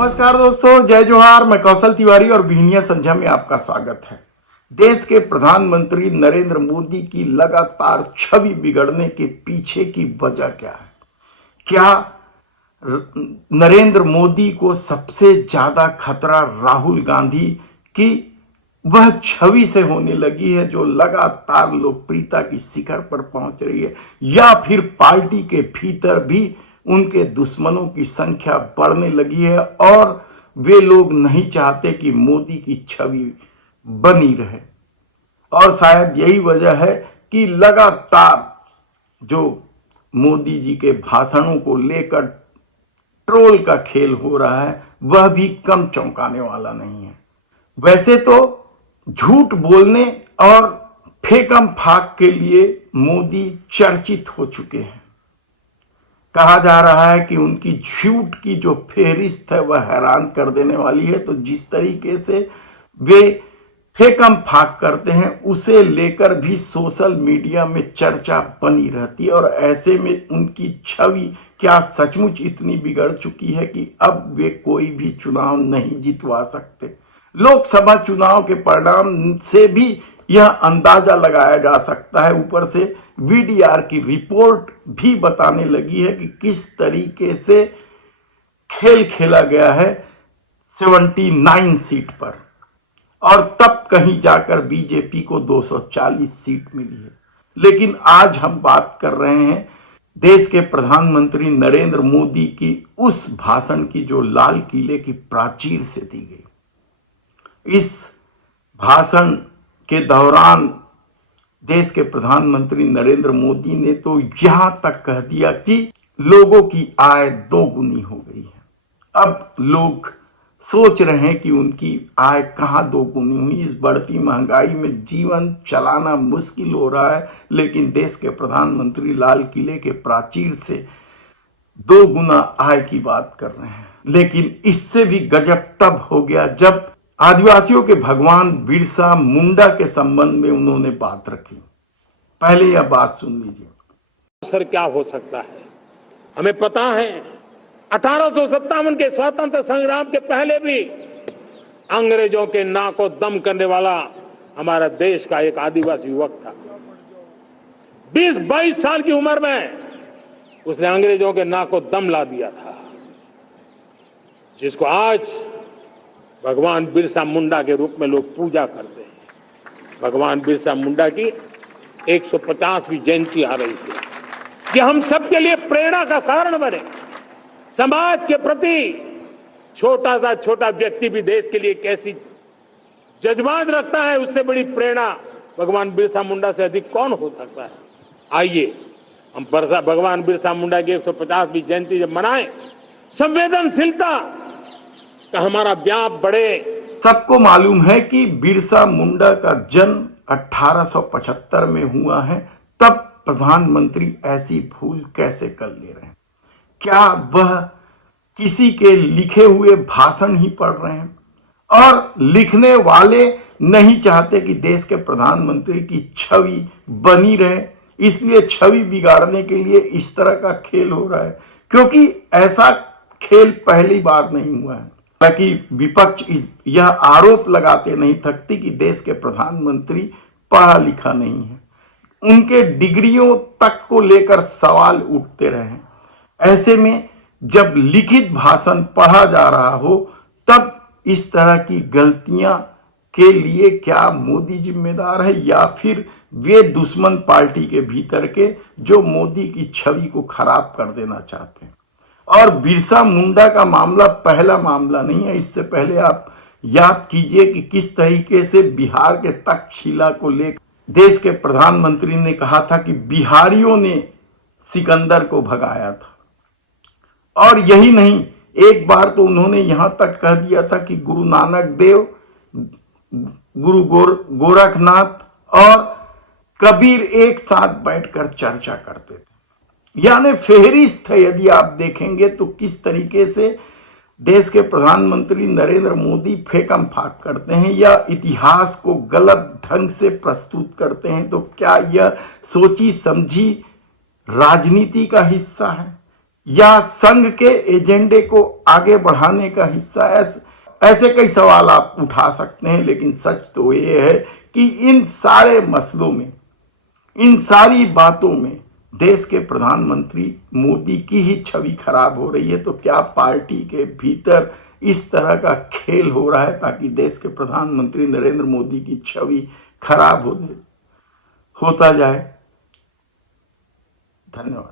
नमस्कार दोस्तों, जय जोहार। मैं कौशल तिवारी और बिहनिया संध्या में आपका स्वागत है। देश के प्रधानमंत्री नरेंद्र मोदी की लगातार छवि बिगड़ने के पीछे की वजह क्या है? क्या नरेंद्र मोदी को सबसे ज्यादा खतरा राहुल गांधी की वह छवि से होने लगी है जो लगातार लोकप्रियता की शिखर पर पहुंच रही है, या फिर पार्टी के भीतर भी उनके दुश्मनों की संख्या बढ़ने लगी है और वे लोग नहीं चाहते कि मोदी की छवि बनी रहे? और शायद यही वजह है कि लगातार जो मोदी जी के भाषणों को लेकर ट्रोल का खेल हो रहा है वह भी कम चौंकाने वाला नहीं है। वैसे तो झूठ बोलने और फेकम फाक के लिए मोदी चर्चित हो चुके हैं। कहा जा रहा है कि उनकी झूठ की जो फेहरिस्त है वह हैरान कर देने वाली है। तो जिस तरीके से वे फेकम फाक करते हैं उसे लेकर भी सोशल मीडिया में चर्चा बनी रहती है, और ऐसे में उनकी छवि क्या सचमुच इतनी बिगड़ चुकी है कि अब वे कोई भी चुनाव नहीं जितवा सकते। लोकसभा चुनाव के परिणाम से भी यह अंदाजा लगाया जा सकता है। ऊपर से वीडीआर की रिपोर्ट भी बताने लगी है कि किस तरीके से खेल खेला गया है 79 सीट पर, और तब कहीं जाकर बीजेपी को 240 सीट मिली है। लेकिन आज हम बात कर रहे हैं देश के प्रधानमंत्री नरेंद्र मोदी की उस भाषण की जो लाल किले की प्राचीर से दी गई। इस भाषण के दौरान देश के प्रधानमंत्री नरेंद्र मोदी ने तो यहां तक कह दिया कि लोगों की आय दोगुनी हो गई है। अब लोग सोच रहे हैं कि उनकी आय कहां दोगुनी हुई। इस बढ़ती महंगाई में जीवन चलाना मुश्किल हो रहा है, लेकिन देश के प्रधानमंत्री लाल किले के प्राचीर से 2 गुना आय की बात कर रहे हैं। लेकिन इससे भी गजब तब हो गया जब आदिवासियों के भगवान बिरसा मुंडा के संबंध में उन्होंने बात रखी। पहले यह बात सुन लीजिए। अवसर क्या हो सकता है? हमें पता है 1857 के स्वतंत्र संग्राम के पहले भी अंग्रेजों के नाक को दम करने वाला हमारा देश का एक आदिवासी युवक था। 20-22 साल की उम्र में उसने अंग्रेजों के नाक को दम ला दिया था, जिसको आज भगवान बिरसा मुंडा के रूप में लोग पूजा करते हैं। भगवान बिरसा मुंडा की 150वीं जयंती आ रही है। कि हम सबके लिए प्रेरणा का कारण बने। समाज के प्रति छोटा व्यक्ति भी देश के लिए कैसी जज्बात रखता है, उससे बड़ी प्रेरणा भगवान बिरसा मुंडा से अधिक कौन हो सकता है। आइए हम भगवान बिरसा मुंडा की 150वीं जयंती जब मनाएं, संवेदनशीलता का हमारा व्याप बढ़े। सबको मालूम है कि बिरसा मुंडा का जन्म 1875 में हुआ है। तब प्रधानमंत्री ऐसी भूल कैसे कर ले रहे हैं? क्या वह किसी के लिखे हुए भाषण ही पढ़ रहे हैं? और लिखने वाले नहीं चाहते कि देश के प्रधानमंत्री की छवि बनी रहे, इसलिए छवि बिगाड़ने के लिए इस तरह का खेल हो रहा है। क्योंकि ऐसा खेल पहली बार नहीं हुआ है। ताकि विपक्ष यह आरोप लगाते नहीं थकती कि देश के प्रधानमंत्री पढ़ा लिखा नहीं है। उनके डिग्रियों तक को लेकर सवाल उठते रहे। ऐसे में जब लिखित भाषण पढ़ा जा रहा हो तब इस तरह की गलतियां के लिए क्या मोदी जिम्मेदार है, या फिर वे दुश्मन पार्टी के भीतर के जो मोदी की छवि को खराब कर देना चाहते हैं? और बिरसा मुंडा का मामला पहला मामला नहीं है। इससे पहले आप याद कीजिए कि किस तरीके से बिहार के तक्षशिला को लेकर देश के प्रधानमंत्री ने कहा था कि बिहारियों ने सिकंदर को भगाया था। और यही नहीं, एक बार तो उन्होंने यहां तक कह दिया था कि गुरु नानक देव, गुरु गोरखनाथ और कबीर एक साथ बैठकर चर्चा करते थे। यानी फेहरिस्त है। यदि आप देखेंगे तो किस तरीके से देश के प्रधानमंत्री नरेंद्र मोदी फेकम फाक करते हैं या इतिहास को गलत ढंग से प्रस्तुत करते हैं, तो क्या यह सोची समझी राजनीति का हिस्सा है, या संघ के एजेंडे को आगे बढ़ाने का हिस्सा है? ऐसे कई सवाल आप उठा सकते हैं, लेकिन सच तो ये है कि इन सारे मसलों में, इन सारी बातों में देश के प्रधानमंत्री मोदी की ही छवि खराब हो रही है। तो क्या पार्टी के भीतर इस तरह का खेल हो रहा है ताकि देश के प्रधानमंत्री नरेंद्र मोदी की छवि खराब होता जाए? धन्यवाद।